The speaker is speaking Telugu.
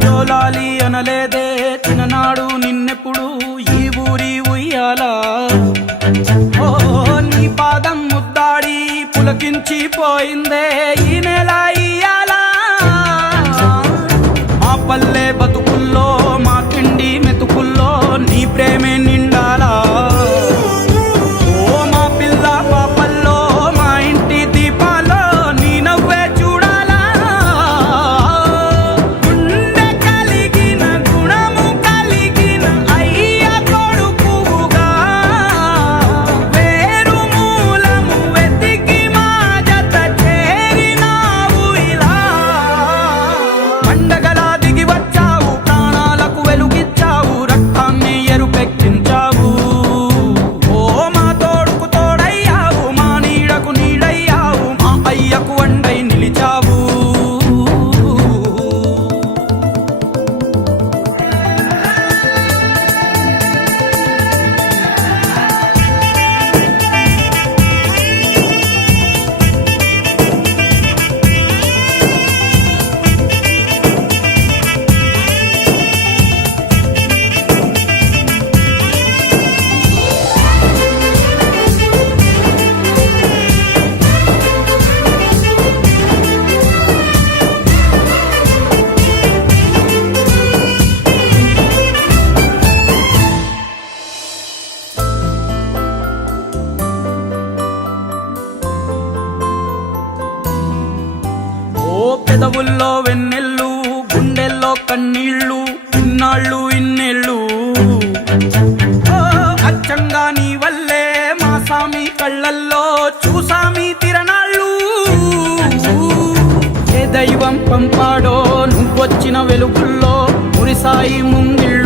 జోలాలి అనలేదే చిన్ననాడు నిన్నెప్పుడు ఈ ఊరి ఉయ్యాలా ఓ నీ పాదం ముద్దాడి పులకించి పోయిందే ఈ నెల ఇయ్యాలా మా పల్లె బతుకుల్లో మా తిండి మెతుకుల్లో నీ ప్రేమే నిండాలా పెదవుల్లో వెన్నెల్లు గుండెల్లో కన్నీళ్ళు ఇన్నాళ్ళు ఇన్నేళ్ళు అచ్చంగా నీ వల్లే మా సామి కళ్ళల్లో చూసామి తిరణాళ్ళు ఏ దైవం పంపాడో నువ్వొచ్చిన వెలుగుల్లో మురిసాయి ముంగిళ్ళు